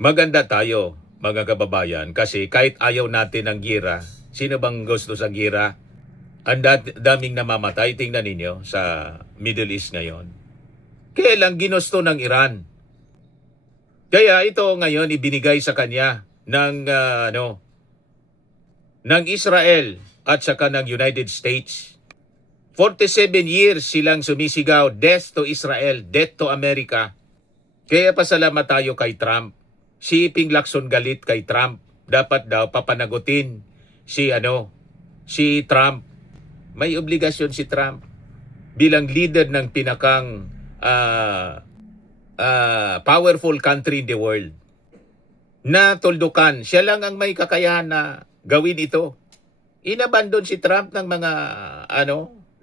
Maganda tayo, mga kababayan, kasi kahit ayaw natin ng gira, sino bang gusto sa gira? Ang daming namamatay, tingnan ninyo sa Middle East ngayon. Kaya lang ginusto ng Iran. Kaya ito ngayon ibinigay sa kanya ng Israel at saka ng United States. 47 years silang sumisigaw, death to Israel, death to America. Kaya pasalamat tayo kay Trump. Si Ping Lacson galit kay Trump. Dapat daw papanagutin si Trump. May obligasyon si Trump bilang leader ng pinakang powerful country in the world na tuldukan. Siya lang ang may kakayahan na gawin ito. Inabandon si Trump ng mga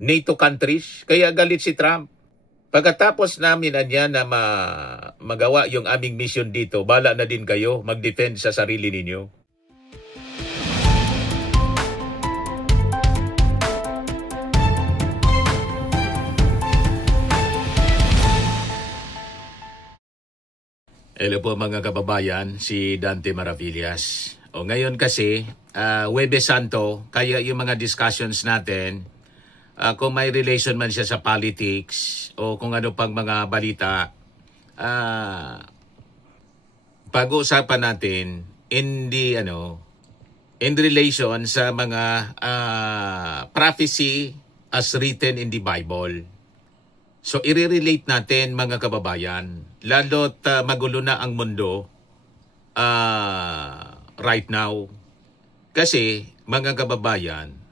NATO countries. Kaya galit si Trump. Pagkatapos namin na magawa yung aming mission dito, bala na din kayo mag-defend sa sarili ninyo. Hello po mga kababayan, si Dante Maravillas. Ngayon kasi, Huwebes Santo, kaya yung mga discussions natin, kung may relation man siya sa politics o kung ano pang mga balita, pag-uusapan natin in relation sa mga prophecy as written in the Bible. So, i-relate natin mga kababayan, lalo't magulo na ang mundo right now. Kasi, mga kababayan,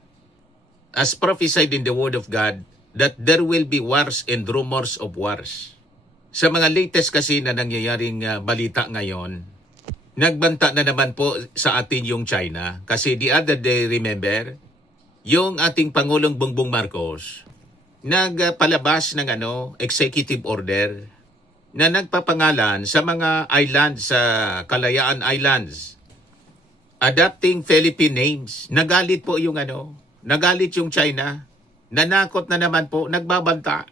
as prophesied in the Word of God, that there will be wars and rumors of wars. Sa mga latest kasi na nangyayaring balita ngayon, nagbanta na naman po sa atin yung China. Kasi the other day, remember, yung ating Pangulong Bongbong Marcos, nagpalabas ng executive order na nagpapangalan sa mga islands, sa Kalayaan Islands, adapting Philippine names. Nagalit po yung nagalit yung China. Nanakot na naman po, nagbabanta.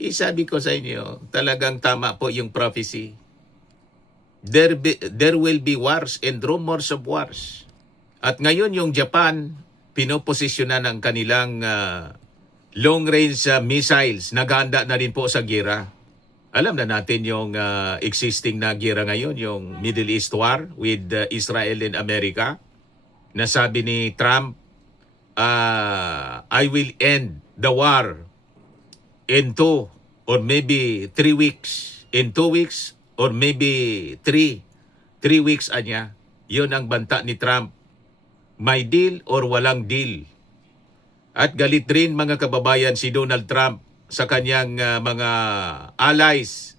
Isabi ko sa inyo, talagang tama po yung prophecy. There will be wars and rumors of wars. At ngayon yung Japan, pinoposisyonan ng kanilang long-range missiles, naghahanda na rin po sa gira. Alam na natin yung existing na gira ngayon, yung Middle East War with Israel and America. Nasabi ni Trump, I will end the war in 2 or maybe 3 weeks. In 2 weeks or maybe 3 weeks anya. Yun ang banta ni Trump. May deal or walang deal. At galit rin mga kababayan si Donald Trump sa kanyang mga allies,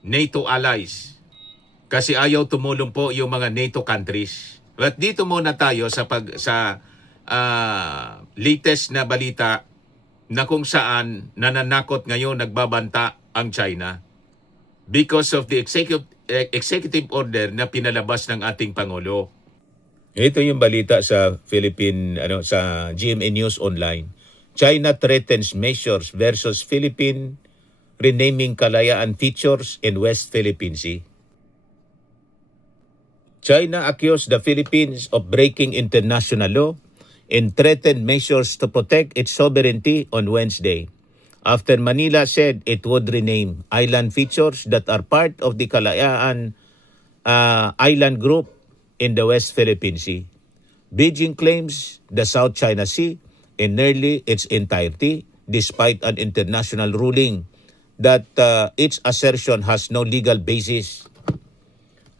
NATO allies. Kasi ayaw tumulong po yung mga NATO countries. At dito muna tayo sa latest na balita na kung saan nananakot ngayon nagbabanta ang China because of the executive order na pinalabas ng ating Pangulo. Ito yung balita sa sa GMA News Online. China threatens measures versus Philippine renaming Kalayaan features in West Philippine Sea. China accused the Philippines of breaking international law and threatened measures to protect its sovereignty on Wednesday, after Manila said it would rename island features that are part of the Kalayaan Island Group in the West Philippine Sea. Beijing claims the South China Sea in nearly its entirety, despite an international ruling that its assertion has no legal basis.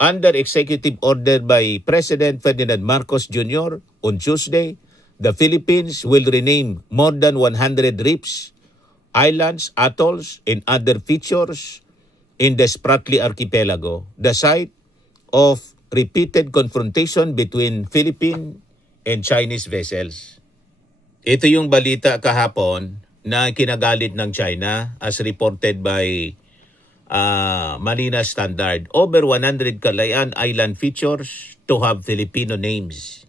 Under executive order by President Ferdinand Marcos Jr. on Tuesday, the Philippines will rename more than 100 reefs, islands, atolls, and other features in the Spratly Archipelago, the site of repeated confrontation between Philippine and Chinese vessels. Ito yung balita kahapon na kinagalit ng China as reported by Manila Standard. Over 100 Kalayaan Island features to have Filipino names.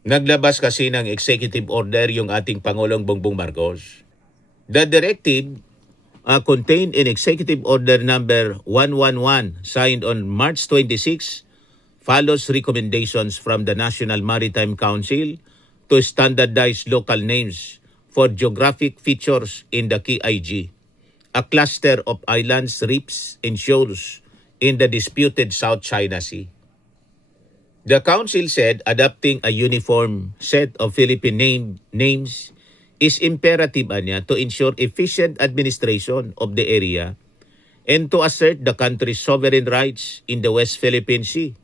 Naglabas kasi ng executive order yung ating Pangulong Bongbong Marcos. The directive contained in Executive Order number 111 signed on March 26 follows recommendations from the National Maritime Council to standardize local names for geographic features in the KIG, a cluster of islands, reefs, and shoals in the disputed South China Sea. The Council said adopting a uniform set of Philippine names is imperative to ensure efficient administration of the area and to assert the country's sovereign rights in the West Philippine Sea,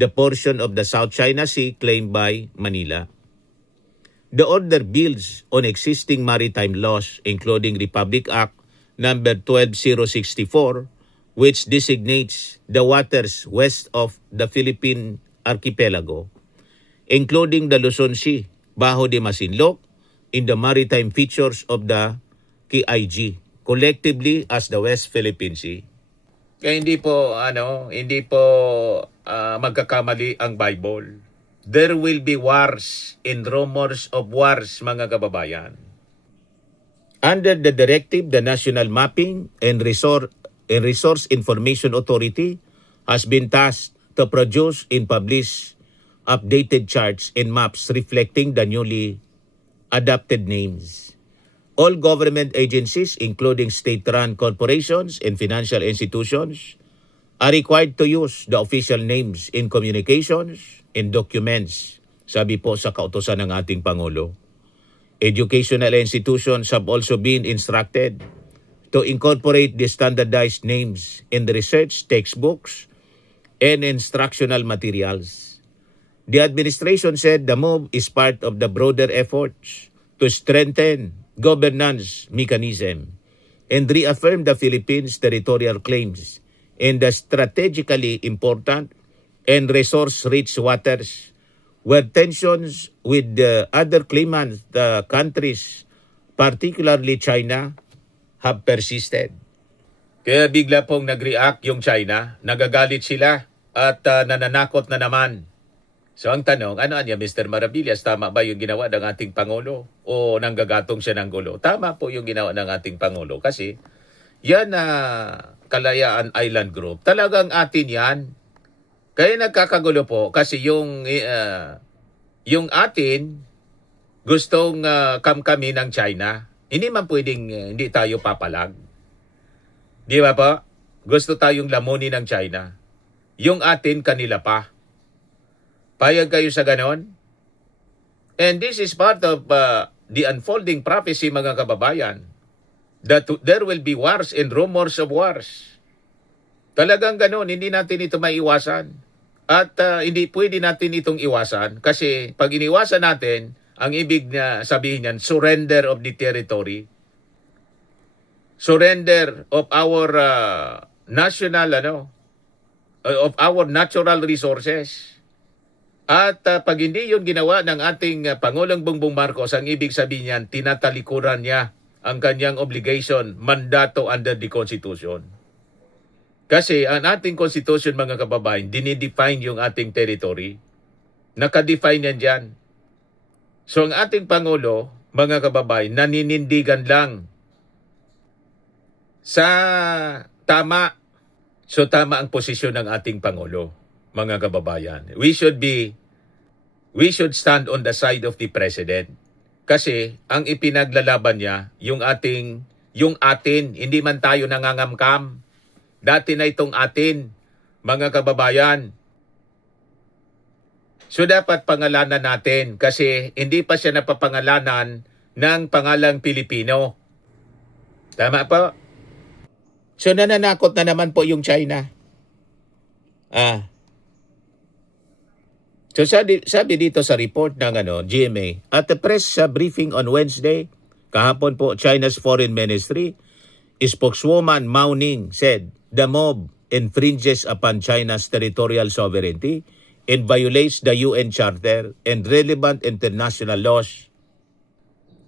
the portion of the South China Sea claimed by Manila. The order builds on existing maritime laws, including Republic Act number 12064, which designates the waters west of the Philippine archipelago, including the Luzon Sea, Bajo de Masinloc, in the maritime features of the KIG, collectively as the West Philippine Sea. Kaya hindi po magkakamali ang Bible. There will be wars and rumors of wars, mga kababayan. Under the directive, the National Mapping and Resource Information Authority has been tasked to produce and publish updated charts and maps reflecting the newly adopted names. All government agencies, including state-run corporations and financial institutions, are required to use the official names in communications and documents, sabi po sa kautusan ng ating Pangulo. Educational institutions have also been instructed to incorporate the standardized names in the research textbooks and instructional materials. The administration said the move is part of the broader efforts to strengthen governance mechanism and reaffirm the Philippines' territorial claims in the strategically important and resource-rich waters where tensions with the other claimant countries, particularly China, have persisted. Kaya bigla pong nag-react yung China, nagagalit sila at nananakot na naman. So ang tanong, ano niya Mr. Maravillas, tama ba yung ginawa ng ating Pangulo o nanggagatong siya ng gulo? Tama po yung ginawa ng ating Pangulo kasi yan na Kalayaan Island Group, talagang atin yan. Kaya nagkakagulo po kasi yung atin gustong kamkami ng China. Hindi man pwedeng hindi tayo papalag. Di ba po? Gusto tayong lamunin ng China. Yung atin kanila pa. Payag kayo sa ganon? And this is part of the unfolding prophecy, mga kababayan, that there will be wars and rumors of wars. Talagang ganon, hindi natin ito maiwasan. At hindi pwede natin itong iwasan kasi pag iniwasan natin, ang ibig na sabihin niyan, surrender of the territory. Surrender of our of our natural resources. At pag hindi yun ginawa ng ating Pangulong Bongbong Marcos, ang ibig sabihin niyan, tinatalikuran niya ang kanyang obligation, mandato under the Constitution. Kasi ang ating Constitution, mga kababayan, dinidefine yung ating territory. Nakadefine yan dyan. So ang ating Pangulo, mga kababayan, naninindigan lang sa tama. So tama ang posisyon ng ating Pangulo, mga kababayan. We should stand on the side of the President. Kasi ang ipinaglalaban niya, yung atin, hindi man tayo nangangamkam. Dati na itong atin, mga kababayan. So dapat pangalanan natin kasi hindi pa siya napapangalanan ng pangalang Pilipino. Tama po? So nananakot na naman po yung China. So sabi dito sa report ng GMA, at the press briefing on Wednesday, kahapon po, China's Foreign Ministry, spokeswoman Mao Ning said, the mob infringes upon China's territorial sovereignty and violates the UN Charter and relevant international laws.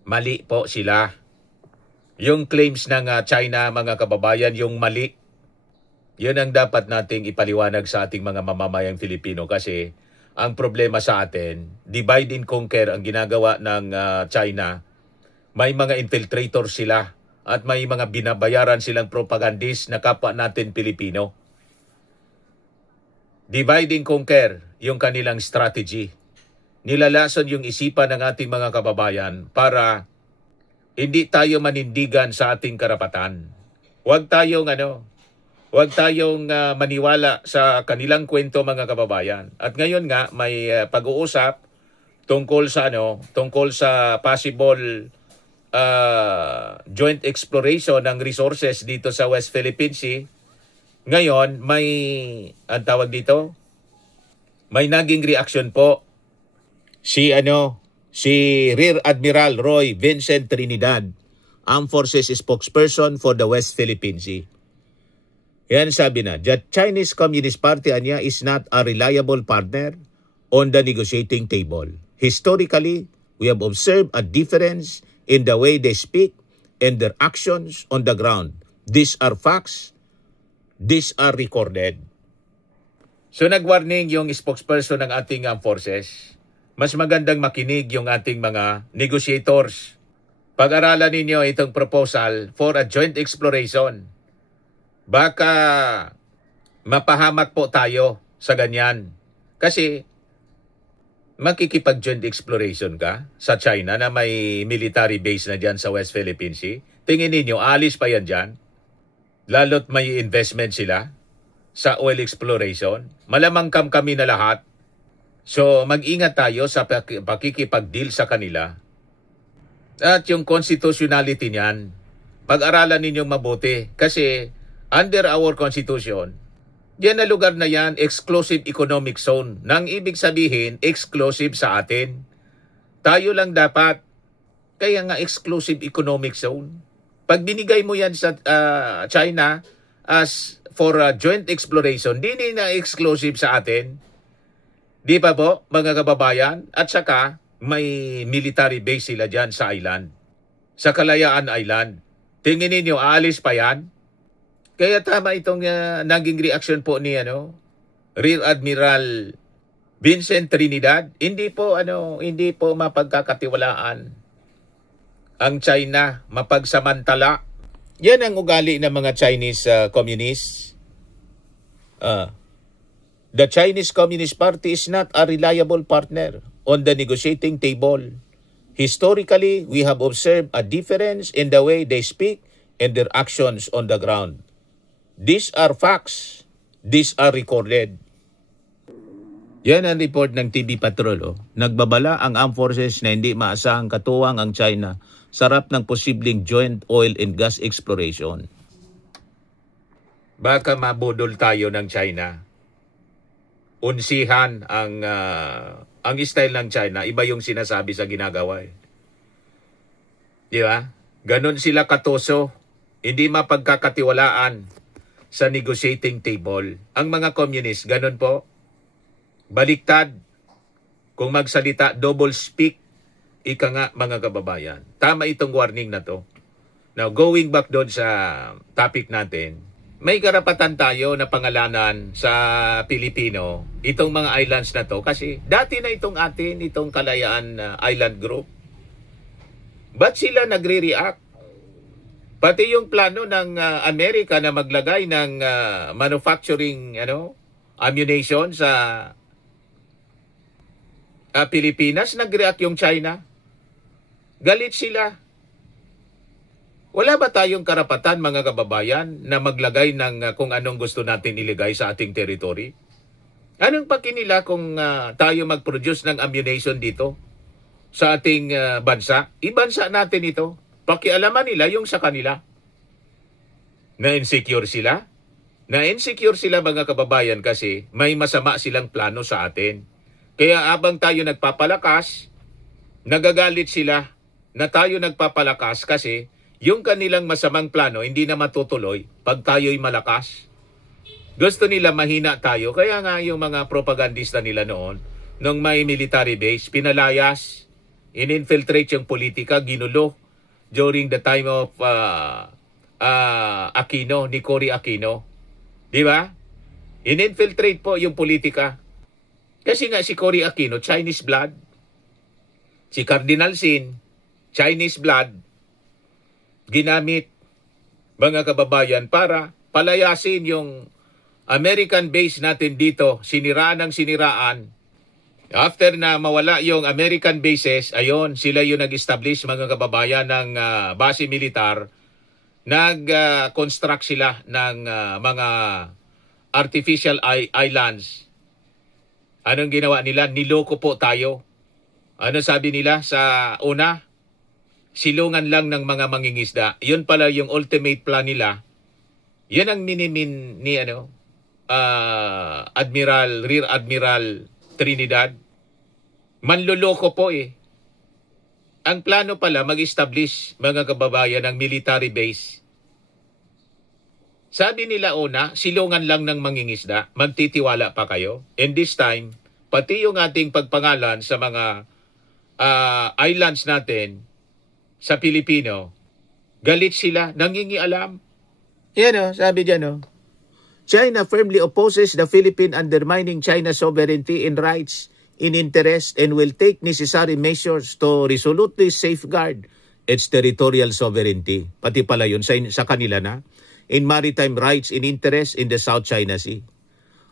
Mali po sila. Yung claims ng China, mga kababayan, yung mali. Yun ang dapat nating ipaliwanag sa ating mga mamamayang Filipino kasi ang problema sa atin, divide and conquer ang ginagawa ng China. May mga infiltrators sila at may mga binabayaran silang propagandist na kapwa natin Pilipino. Divide and conquer yung kanilang strategy. Nilalason yung isipan ng ating mga kababayan para hindi tayo manindigan sa ating karapatan. Huwag tayong maniwala sa kanilang kwento, mga kababayan. At ngayon nga may pag-uusap tungkol sa possible joint exploration ng resources dito sa West Philippine Sea. Ngayon may may naging reaction po si Rear Admiral Roy Vincent Trinidad, Armed Forces spokesperson for the West Philippine Sea. Yan sabi na, the Chinese Communist Party is not a reliable partner on the negotiating table. Historically, we have observed a difference in the way they speak and their actions on the ground. These are facts. These are recorded. So nag-warning yung spokesperson ng ating armed forces. Mas magandang makinig yung ating mga negotiators. Pag-aralan ninyo itong proposal for a joint exploration. Baka mapahamak po tayo sa ganyan. Kasi makikipag-joint exploration ka sa China na may military base na dyan sa West Philippine Sea. Tingin ninyo, alis pa yan dyan? Lalo't may investment sila sa oil exploration. Malamang kami na lahat. So mag-ingat tayo sa pakikipag-deal sa kanila. At yung constitutionality niyan, pag-aralan ninyong mabuti. Kasi under our constitution, yan na lugar na yan, exclusive economic zone. Nang ibig sabihin, exclusive sa atin. Tayo lang dapat. Kaya nga exclusive economic zone. Pag binigay mo yan sa China as for a joint exploration, di na exclusive sa atin. Di pa po, mga kababayan? At saka, may military base sila dyan sa island. Sa Kalayaan Island. Tingin ninyo, aalis pa yan? Kaya tama itong naging reaction po ni Rear Admiral Vincent Trinidad. Hindi po mapagkakatiwalaan ang China, mapagsamantala. Yan ang ugali ng mga Chinese communists. The Chinese Communist Party is not a reliable partner on the negotiating table. Historically, we have observed a difference in the way they speak and their actions on the ground. These are facts. These are recorded. Yan ang report ng TV Patrol. Nagbabala ang armed forces na hindi maasahang katuwang ang China sa harap ng posibleng joint oil and gas exploration. Baka mabudol tayo ng China. Unsihan ang style ng China. Iba yung sinasabi sa ginagawa. Di ba? Ganon sila katoso. Hindi mapagkakatiwalaan sa negotiating table. Ang mga communist, ganun po. Baliktad. Kung magsalita, double speak. Ika nga, mga kababayan. Tama itong warning na to. Now, going back doon sa topic natin, may karapatan tayo na pangalanan sa Pilipino itong mga islands na to kasi dati na itong Kalayaan Island Group. Ba't sila nagre-react? Pati yung plano ng Amerika na maglagay ng manufacturing ammunition sa Pilipinas, nag-react yung China. Galit sila. Wala ba tayong karapatan, mga kababayan, na maglagay ng kung anong gusto natin iligay sa ating territory? Anong pakinila kung tayo mag-produce ng ammunition dito sa ating bansa? Ibansa natin ito. Pakialaman nila yung sa kanila. Na-insecure sila? Na-insecure sila, mga kababayan, kasi may masama silang plano sa atin. Kaya abang tayo nagpapalakas, nagagalit sila na tayo nagpapalakas kasi yung kanilang masamang plano hindi na matutuloy pag tayo'y malakas. Gusto nila mahina tayo. Kaya nga yung mga propagandista nila noon, nung may military base, pinalayas, in-infiltrate yung politika, ginulo during the time of Aquino, ni Cory Aquino. Di ba? In-infiltrate po yung politika. Kasi nga si Cory Aquino, Chinese blood. Si Cardinal Sin, Chinese blood. ginamit, mga kababayan, para palayasin yung American base natin dito. Siniraan ng siniraan. After na mawala yung American bases, ayon, sila yung nag-establish, mga kababayan, ng base militar. Nag-construct sila ng mga artificial islands. Anong ginawa nila? Niloko po tayo. Ano sabi nila sa una? Silungan lang ng mga mangingisda. Yun pala yung ultimate plan nila. Yan ang minimin ni Rear Admiral Trinidad. Manloloko po eh. Ang plano pala mag-establish, mga kababayan, ng military base. Sabi nila una, silungan lang ng mangingisda. Magtitiwala pa kayo? And this time, pati yung ating pagpangalan sa mga islands natin sa Pilipino, galit sila, nangingialam. Yan sabi dyan China firmly opposes the Philippines undermining China's sovereignty and rights in interest and will take necessary measures to resolutely safeguard its territorial sovereignty. Pati pala yun sa kanila na. In maritime rights in interest in the South China Sea.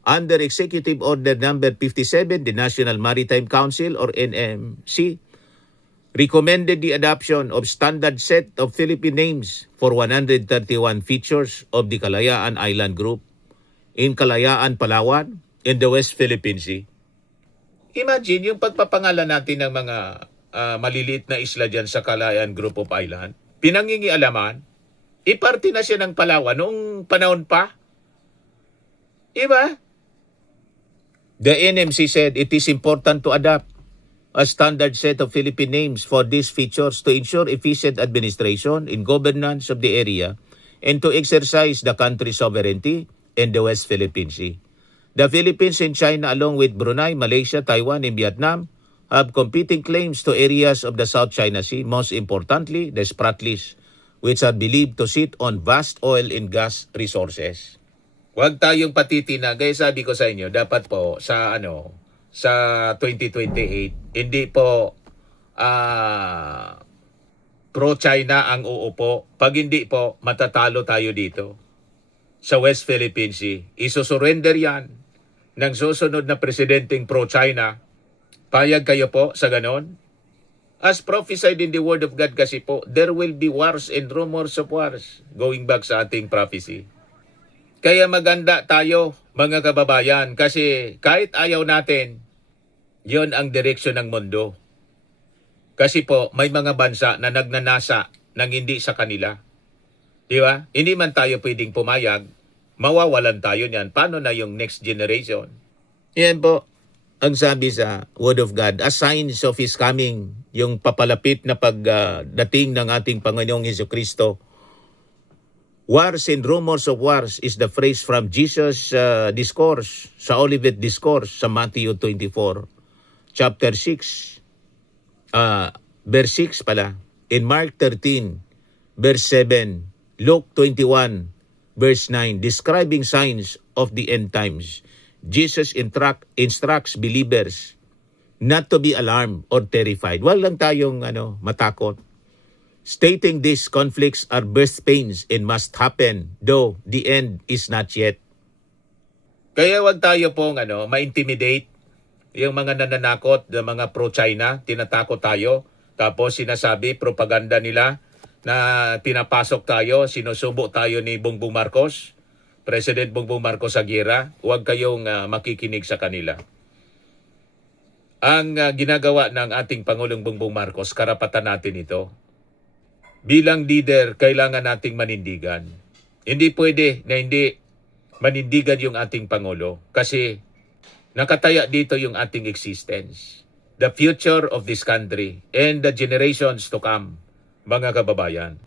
Under Executive Order Number 57, the National Maritime Council or NMC recommended the adoption of standard set of Philippine names for 131 features of the Kalayaan Island Group in Kalayaan, Palawan, in the West Philippine Sea. Imagine yung pagpapangalan natin ng mga maliliit na isla dyan sa Kalayaan Group of Island. Pinangingialaman, iparte na siya ng Palawan noong panahon pa. Diba? The NMC said it is important to adopt a standard set of Philippine names for these features to ensure efficient administration and governance of the area and to exercise the country's sovereignty in the West Philippine Sea. The Philippines and China, along with Brunei, Malaysia, Taiwan, and Vietnam, have competing claims to areas of the South China Sea, most importantly, the Spratlys, which are believed to sit on vast oil and gas resources. Huwag tayong patitina. Gaya sabi ko sa inyo, dapat po sa 2028, hindi po pro-China ang uupo. Pag hindi po, matatalo tayo dito sa West Philippine Sea. Isusurrender yan ng susunod na presidenteng pro-China. Payag kayo po sa ganon? As prophesied in the Word of God kasi po, there will be wars and rumors of wars. Going back sa ating prophecy. Kaya maganda tayo, mga kababayan, kasi kahit ayaw natin, yon ang direksyon ng mundo. Kasi po, may mga bansa na nagnanasa ng hindi sa kanila. Di ba? Hindi man tayo pwedeng pumayag, mawawalan tayo niyan. Paano na yung next generation? Yan po ang sabi sa Word of God, as signs of His coming, yung papalapit na pagdating ng ating Panginoong Jesucristo. Wars and rumors of wars is the phrase from Jesus' discourse, sa Olivet Discourse, sa Matthew 24, chapter 6, verse 6 pala, in Mark 13, verse 7, Luke 21, verse 9, describing signs of the end times. Jesus instructs believers not to be alarmed or terrified. Wag lang tayong matakot. Stating these conflicts are birth pains and must happen, though the end is not yet. Kaya wag tayo pong ma-intimidate. Yung mga nananakot, yung mga pro-China, tinatakot tayo. Tapos sinasabi, propaganda nila na pinapasok tayo, sinusubo tayo ni Bongbong Marcos, President Bongbong Marcos Aguirre. Huwag kayong makikinig sa kanila. Ang ginagawa ng ating Pangulong Bongbong Marcos, karapatan natin ito. Bilang leader, kailangan nating manindigan. Hindi pwede na hindi manindigan yung ating Pangulo kasi nakataya dito yung ating existence. The future of this country and the generations to come, mga kababayan.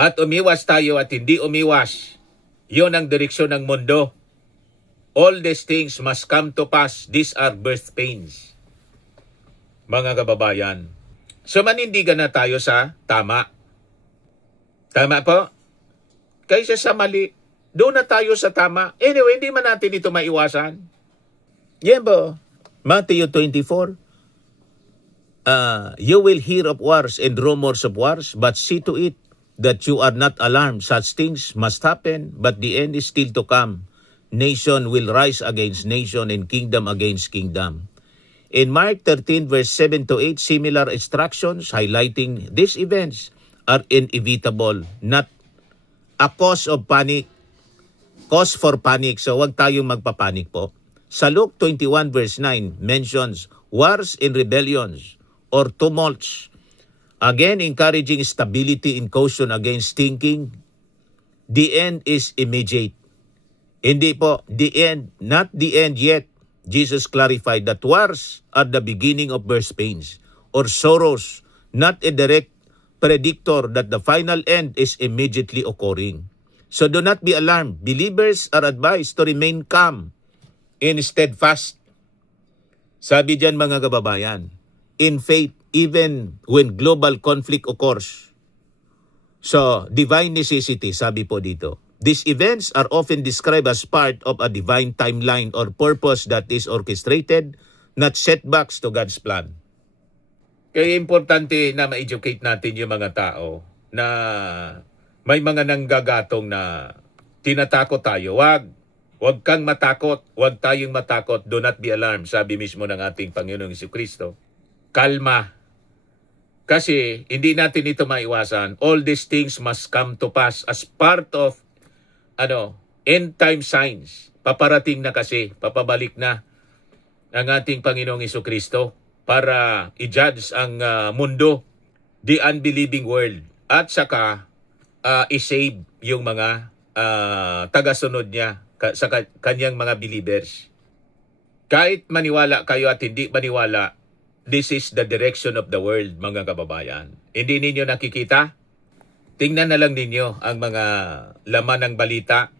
At umiwas tayo at hindi umiwas. Yun ang direksyon ng mundo. All these things must come to pass. These are birth pains, mga kababayan. So manindigan na tayo sa tama. Tama po? Kaysa sa mali, doon na tayo sa tama. Anyway, hindi man natin ito maiwasan. Yan po. Matthew 24, you will hear of wars and rumors of wars, but see to it that you are not alarmed. Such things must happen, but the end is still to come. Nation will rise against nation and kingdom against kingdom. In Mark 13 verse 7 to 8, similar instructions highlighting these events are inevitable, not a cause of panic, cause for panic. So wag tayong magpapanik po. Sa Luke 21 verse 9 mentions wars and rebellions or tumults. Again, encouraging stability and caution against thinking the end is immediate. Hindi po, the end, not the end yet. Jesus clarified that wars are the beginning of birth pains or sorrows, not a direct predictor that the final end is immediately occurring. So do not be alarmed. Believers are advised to remain calm and steadfast. Sabi diyan mga kababayan, in faith, even when global conflict occurs. So, divine necessity, sabi po dito. These events are often described as part of a divine timeline or purpose that is orchestrated, not setbacks to God's plan. Kaya importante na ma-educate natin yung mga tao na may mga nanggagatong na tinatakot tayo. Wag kang matakot, wag tayong matakot, do not be alarmed, sabi mismo ng ating Panginoong Jesucristo. Kalma. Kasi hindi natin ito maiwasan. All these things must come to pass as part of end time signs. Paparating na kasi, papabalik na ang ating Panginoong Jesucristo para i-judge ang mundo, the unbelieving world, at saka i-save yung mga tagasunod niya sa kanyang mga believers. Kahit maniwala kayo at hindi maniwala, this is the direction of the world, mga kababayan. Hindi ninyo nakikita? Tingnan na lang ninyo ang mga laman ng balita.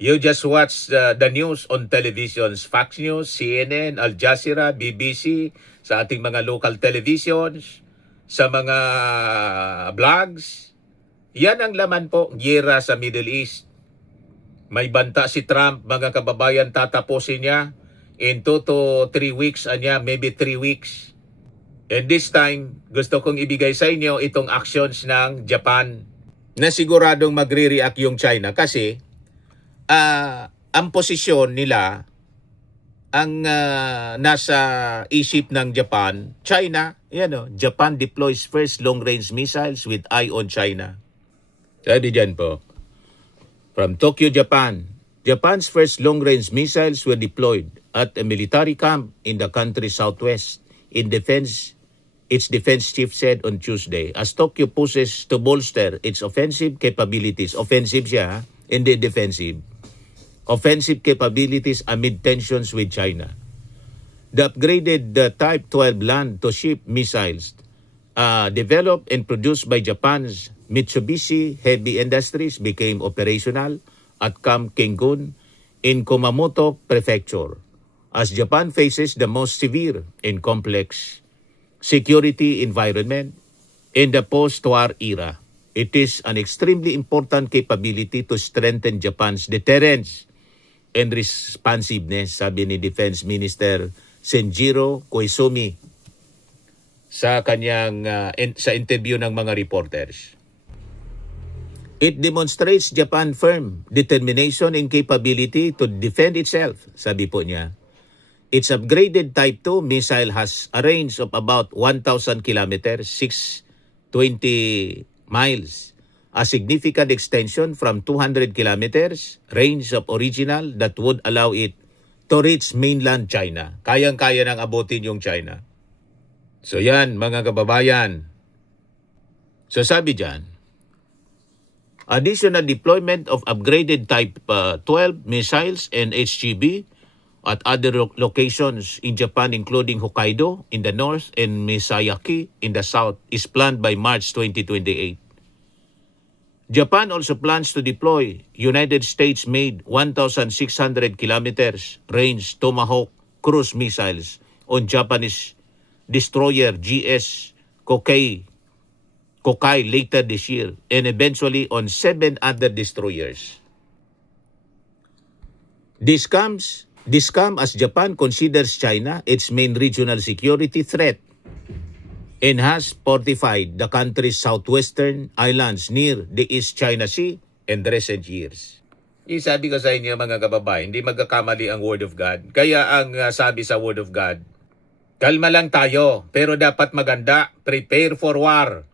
You just watch the news on televisions, Fox News, CNN, Al Jazeera, BBC, sa ating mga local televisions, sa mga blogs. Yan ang laman po, giyera sa Middle East. May banta si Trump, mga kababayan, tatapusin niya in 2 to 3 weeks, maybe 3 weeks. And this time, gusto kong ibigay sa inyo itong actions ng Japan na siguradong magre-react yung China kasi ang posisyon nila, ang nasa isip ng Japan, China, Japan deploys first long-range missiles with eye on China. Sabi dyan po, from Tokyo, Japan, Japan's first long-range missiles were deployed at a military camp in the country's southwest. Its defense chief said on Tuesday, as Tokyo pushes to bolster its offensive capabilities. Offensive siya, hindi defensive. Offensive capabilities amid tensions with China. The upgraded Type 12 land-to-ship missiles developed and produced by Japan's Mitsubishi Heavy Industries became operational at Camp Kengun in Kumamoto Prefecture as Japan faces the most severe and complex security environment in the post-war era. It is an extremely important capability to strengthen Japan's deterrence and responsiveness, sabi ni Defense Minister Senjiro Koizumi sa kanyang sa interview ng mga reporters. It demonstrates Japan's firm determination and capability to defend itself, sabi po niya. Its upgraded Type 2 missile has a range of about 1,000 kilometers, 620 miles, a significant extension from 200 kilometers range of original that would allow it to reach mainland China. Kayang-kaya nang abutin yung China. So yan, mga kababayan. So sabi dyan, additional deployment of upgraded Type 12 missiles and HGB at other locations in Japan, including Hokkaido in the north and Miyazaki in the south, is planned by March 2028. Japan also plans to deploy United States-made 1,600 kilometers range Tomahawk cruise missiles on Japanese destroyer GS Kokai later this year and eventually on 7 other destroyers. This comes as Japan considers China its main regional security threat and has fortified the country's southwestern islands near the East China Sea in recent years. Sabi ko sa inyo mga kababayan, hindi magkakamali ang Word of God. Kaya ang sabi sa Word of God, kalma lang tayo, pero dapat maganda, prepare for war.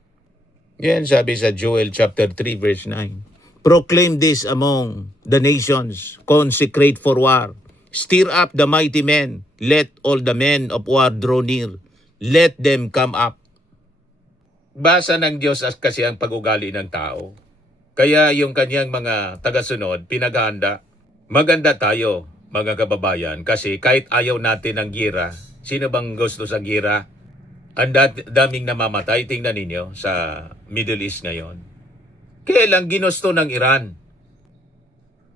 Yan sabi sa Joel chapter 3 verse 9. Proclaim this among the nations, consecrate for war. Stir up the mighty men, let all the men of war draw near. Let them come up. Basa ng Diyos kasi ang pag-ugali ng tao. Kaya yung kanyang mga tagasunod, pinaghahanda. Maganda tayo, mga kababayan, kasi kahit ayaw natin ng gira, sino bang gusto sa gira? Ang daming namamatay, tingnan ninyo sa Middle East ngayon. Kailang ginusto ng Iran.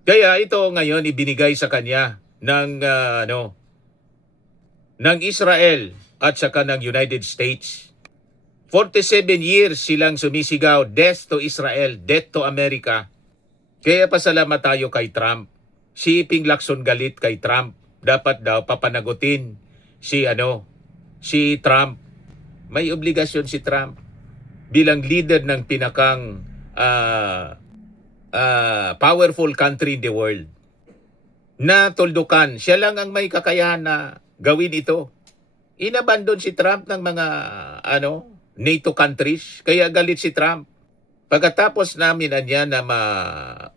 Kaya ito ngayon ibinigay sa kanya ng ng Israel at saka ng United States. 47 years silang sumisigaw, death to Israel, death to America. Kaya pasalamat tayo kay Trump. Si Ping Lacson galit kay Trump. Dapat daw papanagutin si Trump. May obligasyon si Trump bilang leader ng pinakang powerful country in the world. Na tuldukan, siya lang ang may kakayahan na gawin ito. Inabandon si Trump ng mga NATO countries, kaya galit si Trump. Pagkatapos namin na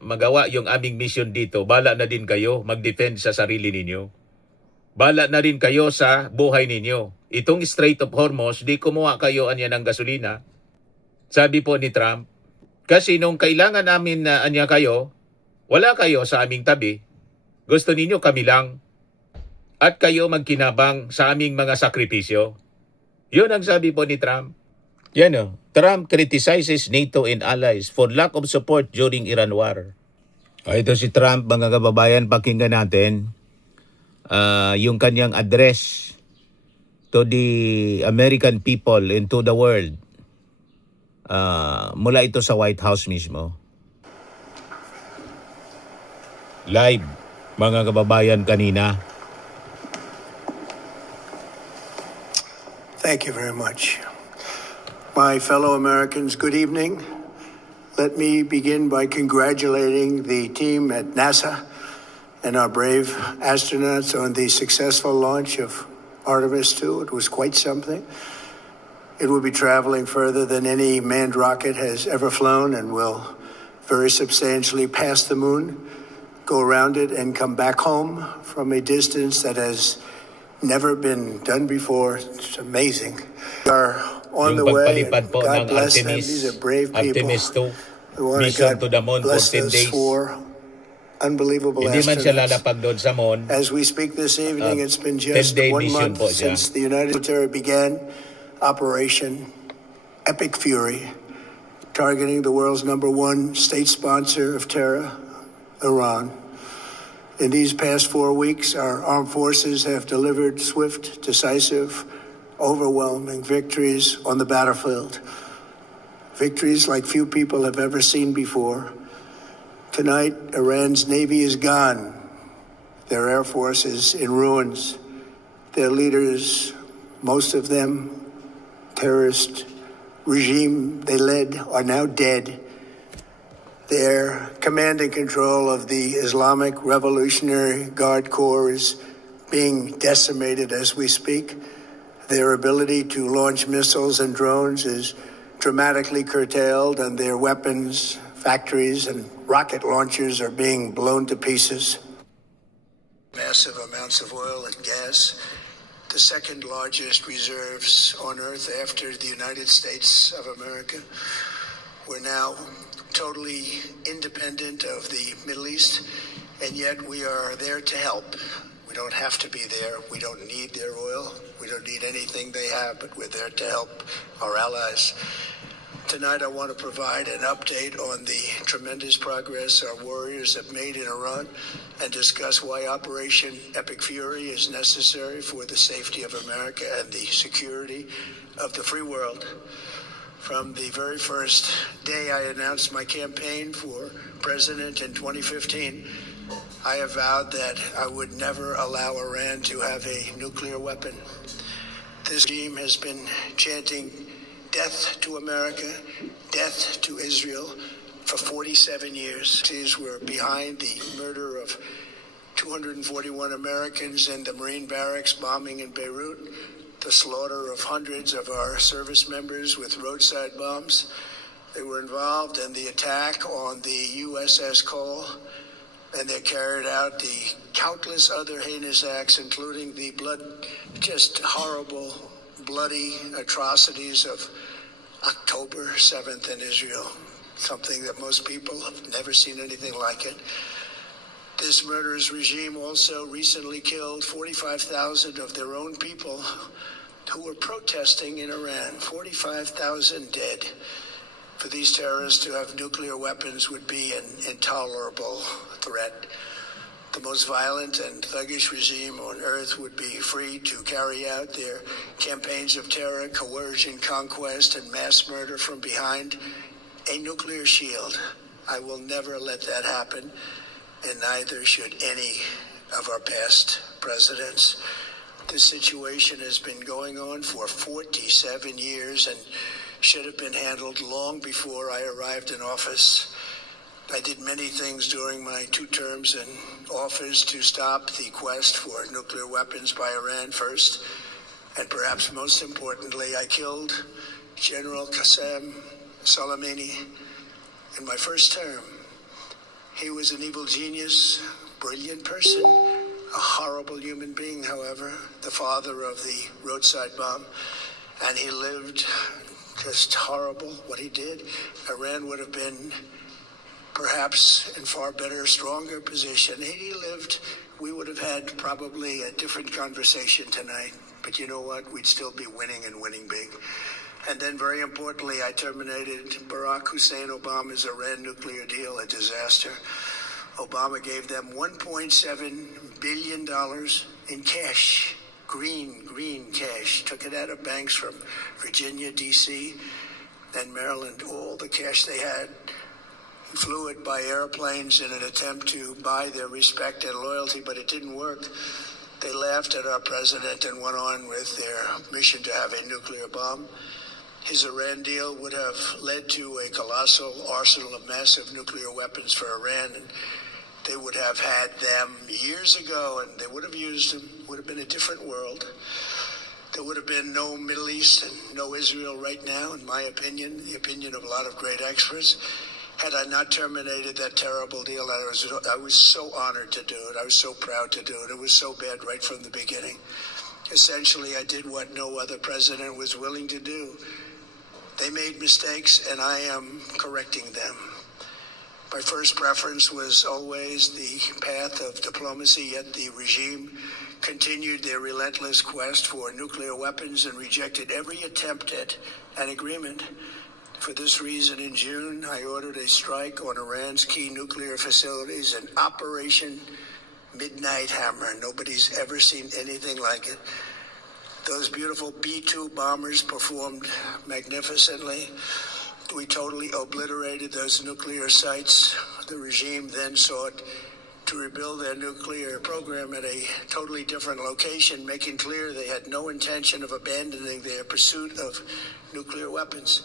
magawa yung aming mission dito, bala na din kayo mag-defend sa sarili ninyo. Bala na rin kayo sa buhay ninyo. Itong Strait of Hormuz, di kumuha kayo ng gasolina. Sabi po ni Trump, kasi nung kailangan namin na kayo, wala kayo sa aming tabi. Gusto ninyo kami lang. At kayo magkinabang sa aming mga sakripisyo. Yun ang sabi po ni Trump. Yan Trump criticizes NATO and allies for lack of support during Iran war. Ito si Trump, mga kababayan, pakinggan natin yung kanyang address to the American people and to the world. Mula ito sa White House mismo. Live, mga kababayan, kanina. Thank you very much. My fellow Americans, good evening. Let me begin by congratulating the team at NASA and our brave astronauts on the successful launch of Artemis II. It was quite something. It will be traveling further than any manned rocket has ever flown and will very substantially pass the moon, go around it, and come back home from a distance that has never been done before. It's amazing. We are on the way. God bless them. These are brave people. Artemis 2, mission to the moon for 10 days. For unbelievable Hindi man siya lalapag doon sa moon. As we speak this evening, it's been just 1 month since the United States began Operation Epic Fury, targeting the world's #1 state sponsor of terror, Iran. In these past 4 weeks, our armed forces have delivered swift, decisive, overwhelming victories on the battlefield. Victories like few people have ever seen before. Tonight, Iran's navy is gone. Their air force is in ruins. Their leaders, most of them terrorist regime they led, are now dead. Their command and control of the Islamic Revolutionary Guard Corps is being decimated as we speak. Their ability to launch missiles and drones is dramatically curtailed, and their weapons, factories, and rocket launchers are being blown to pieces. Massive amounts of oil and gas, the second largest reserves on Earth after the United States of America. We're now totally independent of the Middle East, and yet we are there to help. We don't have to be there. We don't need their oil. We don't need anything they have, but we're there to help our allies. Tonight, I want to provide an update on the tremendous progress our warriors have made in Iran and discuss why Operation Epic Fury is necessary for the safety of America and the security of the free world. From the very first day I announced my campaign for president in 2015, I have vowed that I would never allow Iran to have a nuclear weapon. This regime has been chanting death to America, death to Israel for 47 years. These were behind the murder of 241 Americans in the Marine barracks bombing in Beirut, the slaughter of hundreds of our service members with roadside bombs. They were involved in the attack on the USS Cole, and they carried out the countless other heinous acts, including the just horrible, bloody atrocities of October 7th in Israel, something that most people have never seen anything like it. This murderous regime also recently killed 45,000 of their own people who were protesting in Iran. 45,000 dead. For these terrorists to have nuclear weapons would be an intolerable threat. The most violent and thuggish regime on earth would be free to carry out their campaigns of terror, coercion, conquest, and mass murder from behind a nuclear shield. I will never let that happen, and neither should any of our past presidents. This situation has been going on for 47 years and should have been handled long before I arrived in office. I did many things during my 2 terms in office to stop the quest for nuclear weapons by Iran first, and perhaps most importantly, I killed General Qasem Soleimani in my first term. He was an evil genius, brilliant person, a horrible human being, however, the father of the roadside bomb, and he lived just horrible what he did. Iran would have been perhaps in far better, stronger position. He lived, we would have had probably a different conversation tonight. But you know what? We'd still be winning and winning big. And then very importantly, I terminated Barack Hussein Obama's Iran nuclear deal, a disaster. Obama gave them $1.7 billion in cash, green cash. Took it out of banks from Virginia, D.C., and Maryland, all the cash they had. Flew it by airplanes in an attempt to buy their respect and loyalty, but it didn't work. They laughed at our president and went on with their mission to have a nuclear bomb. His Iran deal would have led to a colossal arsenal of massive nuclear weapons for Iran, and they would have had them years ago, and they would have used them. It would have been a different world. There would have been no Middle East and no Israel right now, in my opinion, the opinion of a lot of great experts. Had I not terminated that terrible deal, I was so honored to do it. I was so proud to do it. It was so bad right from the beginning. Essentially, I did what no other president was willing to do. They made mistakes, and I am correcting them. My first preference was always the path of diplomacy, yet the regime continued their relentless quest for nuclear weapons and rejected every attempt at an agreement. For this reason, in June, I ordered a strike on Iran's key nuclear facilities, an Operation Midnight Hammer. Nobody's ever seen anything like it. Those beautiful B-2 bombers performed magnificently. We totally obliterated those nuclear sites. The regime then sought to rebuild their nuclear program at a totally different location, making clear they had no intention of abandoning their pursuit of nuclear weapons.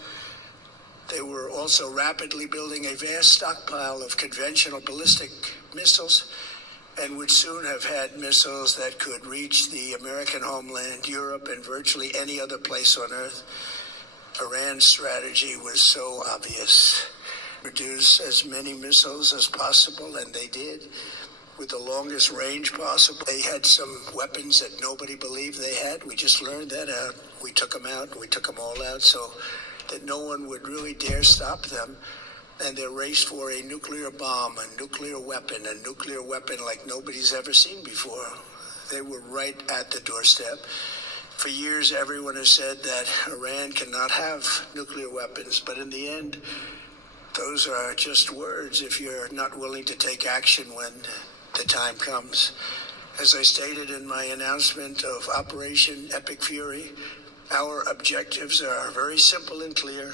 They were also rapidly building a vast stockpile of conventional ballistic missiles and would soon have had missiles that could reach the American homeland, Europe, and virtually any other place on Earth. Iran's strategy was so obvious. Produce as many missiles as possible, and they did, with the longest range possible. They had some weapons that nobody believed they had. We just learned that out. We took them out. We took them all out so that no one would really dare stop them. And their race for a nuclear bomb, a nuclear weapon like nobody's ever seen before. They were right at the doorstep. For years, everyone has said that Iran cannot have nuclear weapons, but in the end, those are just words if you're not willing to take action when the time comes. As I stated in my announcement of Operation Epic Fury, our objectives are very simple and clear.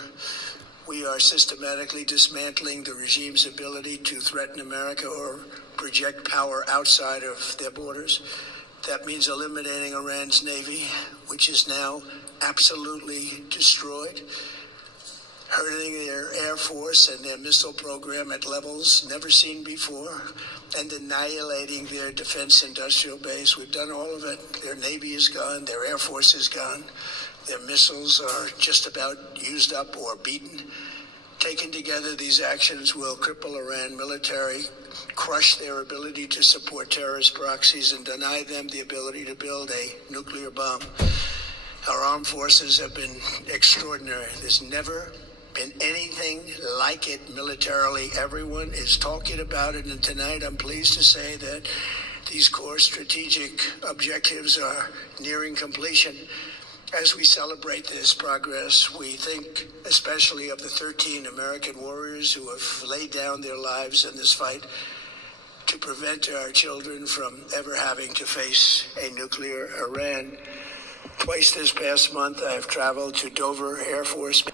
We are systematically dismantling the regime's ability to threaten America or project power outside of their borders. That means eliminating Iran's navy, which is now absolutely destroyed, hurting their air force and their missile program at levels never seen before, and annihilating their defense industrial base. We've done all of it. Their navy is gone. Their air force is gone. Their missiles are just about used up or beaten. Taken together, these actions will cripple Iran military, crush their ability to support terrorist proxies, and deny them the ability to build a nuclear bomb. Our armed forces have been extraordinary. There's never been anything like it militarily. Everyone is talking about it, and tonight I'm pleased to say that these core strategic objectives are nearing completion. As we celebrate this progress, we think especially of the 13 American warriors who have laid down their lives in this fight to prevent our children from ever having to face a nuclear Iran. Twice this past month, I've traveled to Dover Air Force,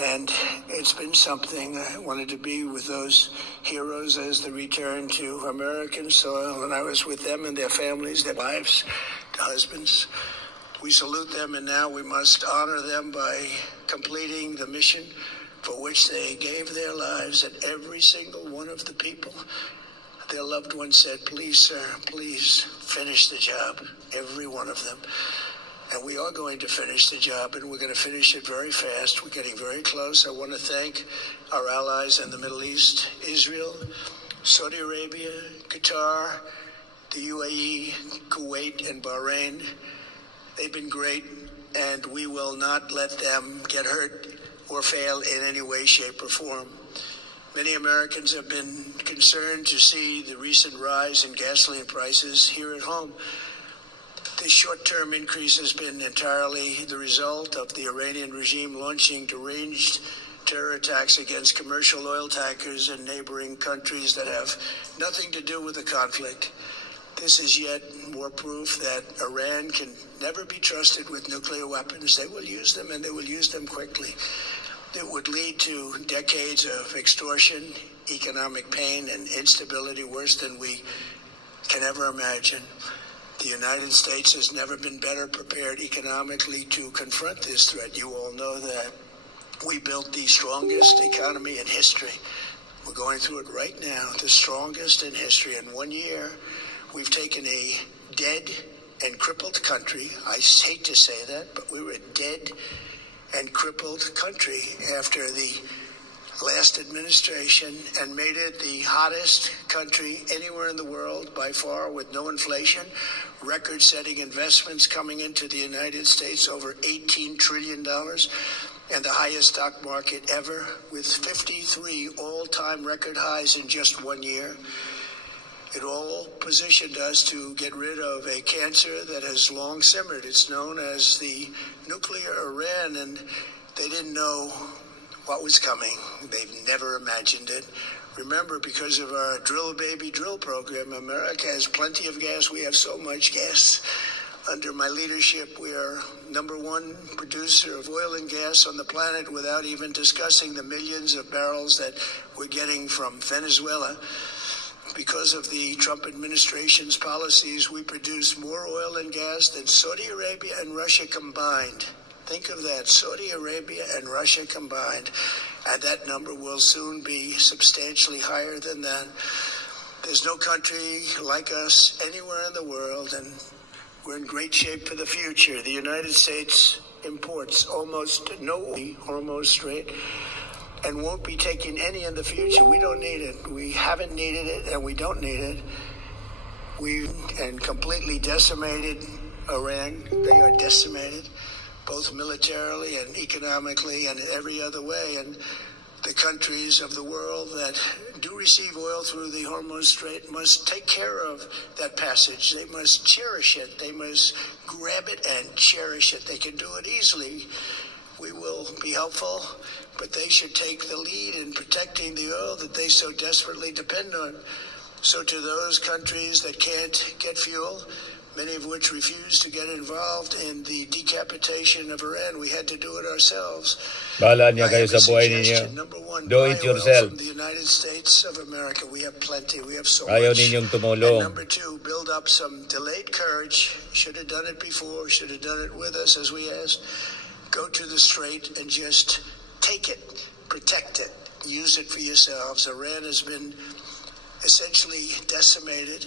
and it's been something. I wanted to be with those heroes as they return to American soil, and I was with them and their families, their wives, their husbands. We salute them, and now we must honor them by completing the mission for which they gave their lives. And every single one of the people, their loved ones said, "Please, sir, please finish the job." Every one of them. And we are going to finish the job, and we're going to finish it very fast. We're getting very close. I want to thank our allies in the Middle East, Israel, Saudi Arabia, Qatar, the UAE, Kuwait, and Bahrain. They've been great, and we will not let them get hurt or fail in any way, shape, or form. Many Americans have been concerned to see the recent rise in gasoline prices here at home. This short-term increase has been entirely the result of the Iranian regime launching deranged terror attacks against commercial oil tankers in neighboring countries that have nothing to do with the conflict. This is yet more proof that Iran can never be trusted with nuclear weapons. They will use them, and they will use them quickly. It would lead to decades of extortion, economic pain, and instability worse than we can ever imagine. The United States has never been better prepared economically to confront this threat. You all know that. We built the strongest economy in history. We're going through it right now, the strongest in history. In 1 year, we've taken a dead and crippled country. I hate to say that, but we were a dead and crippled country after the last administration and made it the hottest country anywhere in the world by far, with no inflation, record-setting investments coming into the United States, over $18 trillion, and the highest stock market ever, with 53 all-time record highs in just 1 year. It all positioned us to get rid of a cancer that has long simmered. It's known as the nuclear Iran, and they didn't know what was coming. They've never imagined it. Remember, because of our Drill Baby Drill program, America has plenty of gas. We have so much gas. Under my leadership, we are #1 producer of oil and gas on the planet, without even discussing the millions of barrels that we're getting from Venezuela. Because of the Trump administration's policies, we produce more oil and gas than Saudi Arabia and Russia combined. Think of that, Saudi Arabia and Russia combined. And that number will soon be substantially higher than that. There's no country like us anywhere in the world, and we're in great shape for the future. The United States imports almost no Hormuz Strait and won't be taking any in the future. We don't need it. We haven't needed it, and we don't need it. We completely decimated Iran. They are decimated, both militarily and economically and every other way. And the countries of the world that do receive oil through the Hormuz Strait must take care of that passage. They must cherish it. They must grab it and cherish it. They can do it easily. We will be helpful, but they should take the lead in protecting the oil that they so desperately depend on. So to those countries that can't get fuel, many of which refused to get involved in the decapitation of Iran. We had to do it ourselves. Bahala niya I kayo have a sa buhay suggestion. ninyo. Number one, Do buy it oil yourself. from the United States of America. We have plenty. We have so Ayaw much. ninyong And tumulong. number two, build up some delayed courage. Should have done it before. Should have done it with us, as we asked. Go to the strait and just take it, protect it, use it for yourselves. Iran has been essentially decimated.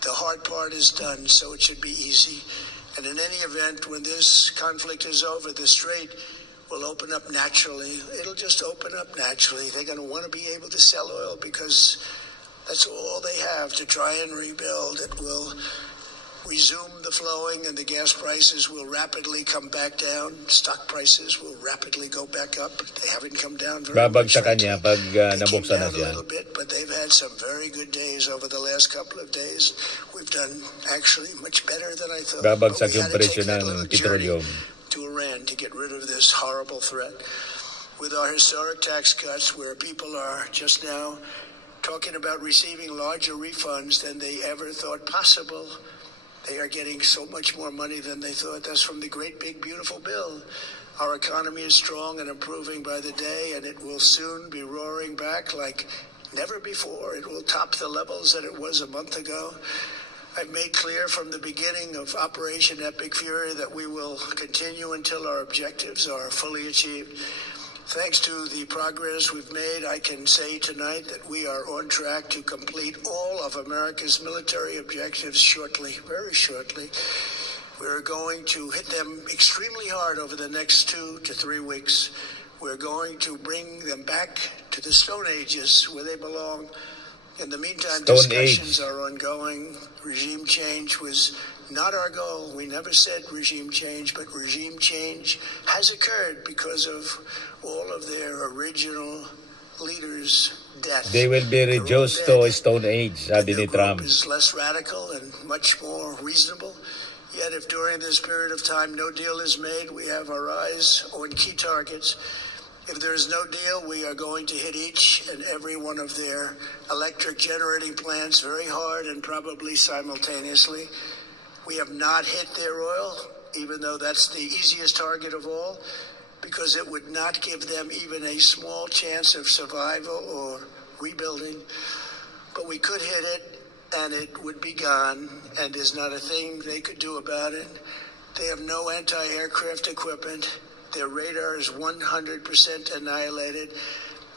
The hard part is done, so it should be easy. And in any event, when this conflict is over, the strait will open up naturally. It'll just open up naturally. They're going to want to be able to sell oil because that's all they have to try and rebuild. It will resume the flowing and the gas prices will rapidly come back down. Stock prices will rapidly go back up. They haven't come down very much. Babagsakan niya pag They came nabuksan na down a siya. little bit, but they've had some very good days over the last couple of days. We've done actually much better than I thought. Babagsak But we yung had to presyo take that ng little journey petroleum. to Iran to get rid of this horrible threat. With our historic tax cuts, where people are just now talking about receiving larger refunds than they ever thought possible. They are getting so much more money than they thought. That's from the great big beautiful bill. Our economy is strong and improving by the day, and it will soon be roaring back like never before. It will top the levels that it was a month ago. I've made clear from the beginning of Operation Epic Fury that we will continue until our objectives are fully achieved. Thanks to the progress we've made, I can say tonight that we are on track to complete all of America's military objectives shortly, very shortly. We're going to hit them extremely hard over the next 2 to 3 weeks. We're going to bring them back to the Stone Ages where they belong. In the meantime, Stone discussions Age. are ongoing. Regime change was not our goal. We never said regime change, but regime change has occurred because of all of their original leaders' death. They will be They're all reduced to dead. Stone Age, And sabi their ni Trump. group is less radical and much more reasonable. Yet if during this period of time no deal is made, we have our eyes on key targets. If there is no deal, we are going to hit each and every one of their electric generating plants very hard and probably simultaneously. We have not hit their oil, even though that's the easiest target of all, because it would not give them even a small chance of survival or rebuilding. But we could hit it, and it would be gone, and there's not a thing they could do about it. They have no anti-aircraft equipment. Their radar is 100% annihilated.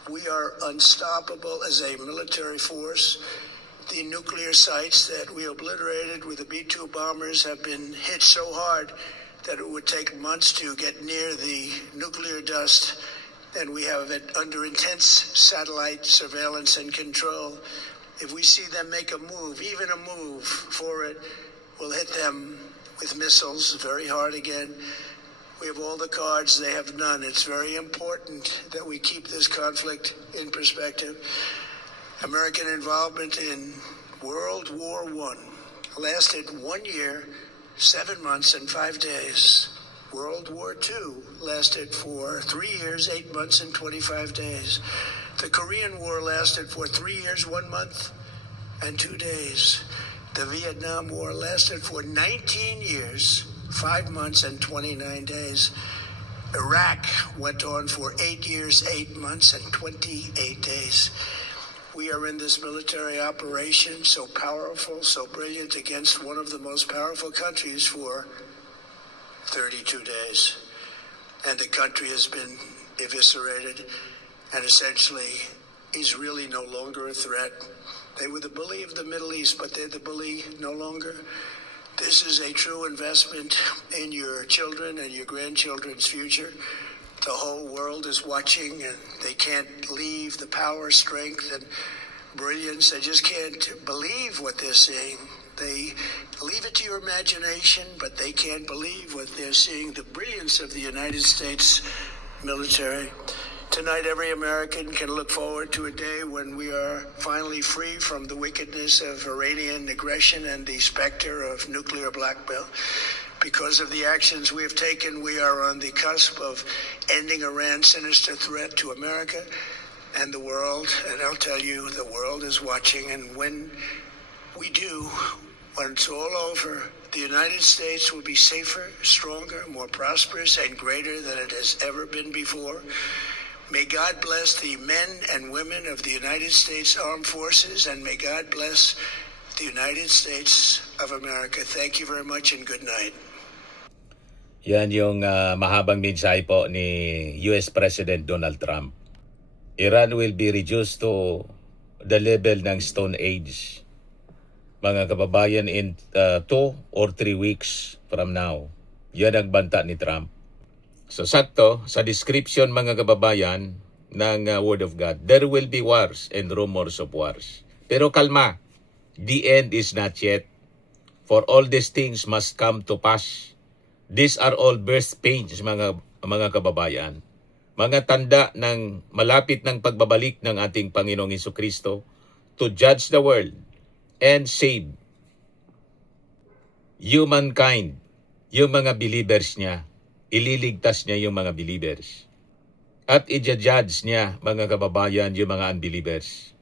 We are unstoppable as a military force. The nuclear sites that we obliterated with the B-2 bombers have been hit so hard that it would take months to get near the nuclear dust, and we have it under intense satellite surveillance and control. If we see them make a move, even a move for it, we'll hit them with missiles very hard again. We have all the cards, they have none. It's very important that we keep this conflict in perspective. American involvement in World War I lasted 1 year, 7 months, and 5 days. World War II lasted for 3 years, 8 months, and 25 days. The Korean War lasted for 3 years, 1 month, and 2 days. The Vietnam War lasted for 19 years, 5 months, and 29 days. Iraq went on for 8 years, 8 months, and 28 days. We are in this military operation so powerful, so brilliant against one of the most powerful countries for 32 days. And the country has been eviscerated and essentially is really no longer a threat. They were the bully of the Middle East, but they're the bully no longer. This is a true investment in your children and your grandchildren's future. The whole world is watching, and they can't believe the power, strength, and brilliance. They just can't believe what they're seeing. They leave it to your imagination, but they can't believe what they're seeing, the brilliance of the United States military. Tonight, every American can look forward to a day when we are finally free from the wickedness of Iranian aggression and the specter of nuclear blackmail. Because of the actions we have taken, we are on the cusp of ending Iran's sinister threat to America and the world. And I'll tell you, the world is watching. And when we do, When it's all over, the United States will be safer, stronger, more prosperous, and greater than it has ever been before. May God bless the men and women of the United States Armed Forces, and may God bless the United States of America. Thank you very much and good night. Yan yung mahabang mensahe po ni US President Donald Trump. Iran will be reduced to the level ng Stone Age. Mga kababayan, in 2 or 3 weeks from now. Yan ang banta ni Trump. So sakto, sa description mga kababayan ng Word of God, there will be wars and rumors of wars. Pero kalma, the end is not yet. For all these things must come to pass. These are all birth pains mga kababayan. Mga tanda ng malapit ng pagbabalik ng ating Panginoong Hesukristo to judge the world and save humankind, yung mga believers niya. Ililigtas niya yung mga believers. At i-judge niya, mga kababayan, yung mga unbelievers.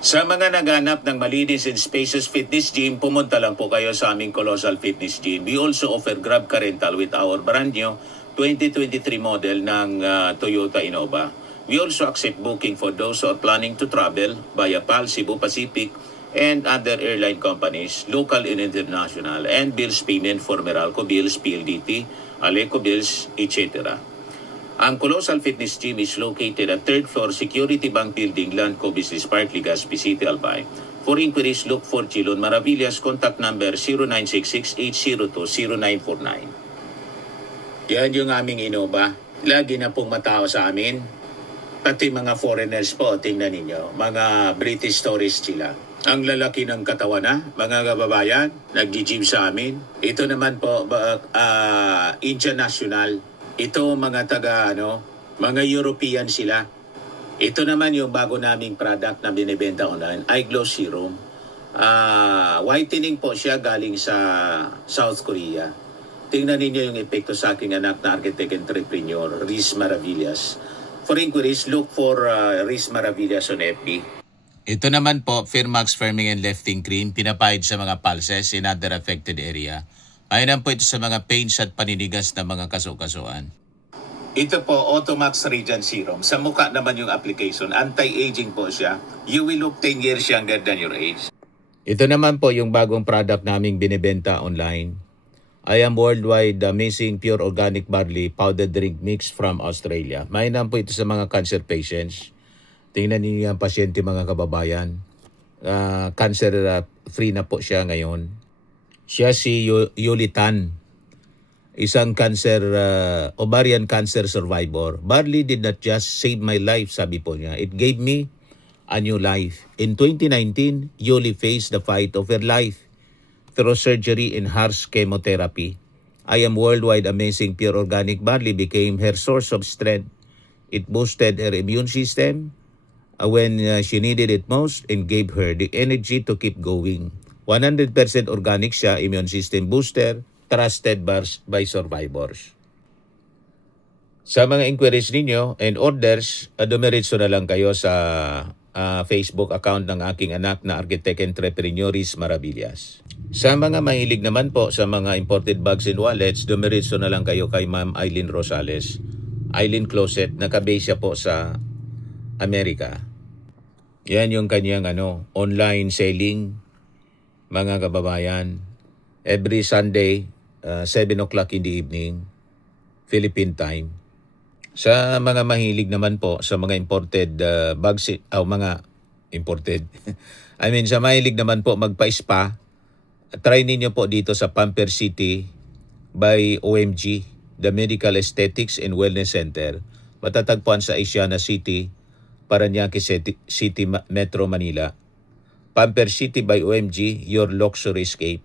Sa mga naghanap ng malinis and spacious fitness gym, pumunta lang po kayo sa aming Colossal Fitness Gym. We also offer Grab Car Rental with our brand new 2023 model ng Toyota Innova. We also accept booking for those who are planning to travel via PAL, Cebu Pacific, and other airline companies, local and international, and bills payment for Meralco Bills, PLDT, Aleco Bills, etc. Ang Colossal Fitness Gym is located at 3rd floor Security Bank Building, Landco Business Park, Legazpi City, Albay. For inquiries, look for Chilon Maravillas. Contact number 0966-802-0949. Yan yung aming Innova. Lagi na pong matao sa amin. Pati mga foreigners po, tingnan ninyo. Mga British tourists sila. Ang lalaki ng katawan na, mga kababayan, nag-gym sa amin. Ito naman po, Indian National. Ito mga mga European sila. Ito naman yung bago naming product na binibenta online, Eye Glow Serum. Whitening po siya galing sa South Korea. Tingnan ninyo yung epekto sa aking anak na architect entrepreneur, Riz Maravillas. For inquiries, look for Riz Maravillas on FB. Ito naman po, Firmax Firming and Lifting Cream, pinapahid sa mga pulses in other affected area. Ayon po ito sa mga pains at paninigas na mga kasukasuan. Ito po, Automax Radiant Serum. Sa mukha naman yung application, anti-aging po siya. You will look 10 years younger than your age. Ito naman po yung bagong product naming binibenta online. I am worldwide amazing pure organic barley powdered drink mix from Australia. Mainam po ito sa mga cancer patients. Tingnan niyo ang pasyente mga kababayan. Cancer free na po siya ngayon. Siya si Yuli Tan, isang ovarian cancer survivor. Barley did not just save my life, sabi po niya. It gave me a new life. In 2019, Yuli faced the fight of her life through surgery and harsh chemotherapy. I am worldwide amazing pure organic barley became her source of strength. It boosted her immune system when she needed it most and gave her the energy to keep going. 100% organic siya, immune system booster, trusted by survivors. Sa mga inquiries ninyo and orders, dumiretso na lang kayo sa Facebook account ng aking anak na architect entrepreneur Riz Maravillas. Sa mga mahilig naman po sa mga imported bags and wallets, dumiretso na lang kayo kay Ma'am Eileen Rosales. Eileen Closet, nakabase siya po sa Amerika. Yan yung kanyang online selling, mga kababayan. Every Sunday, 7 o'clock in the evening, Philippine time. Sa mga mahilig naman po sa mga imported bags, mga imported. Sa mahilig naman po magpa-spa, try ninyo po dito sa Pamper City by OMG, the Medical Aesthetics and Wellness Center. Matatagpuan sa Asiana City, Parañaque City, Metro Manila. Pamper City by OMG, your luxury escape.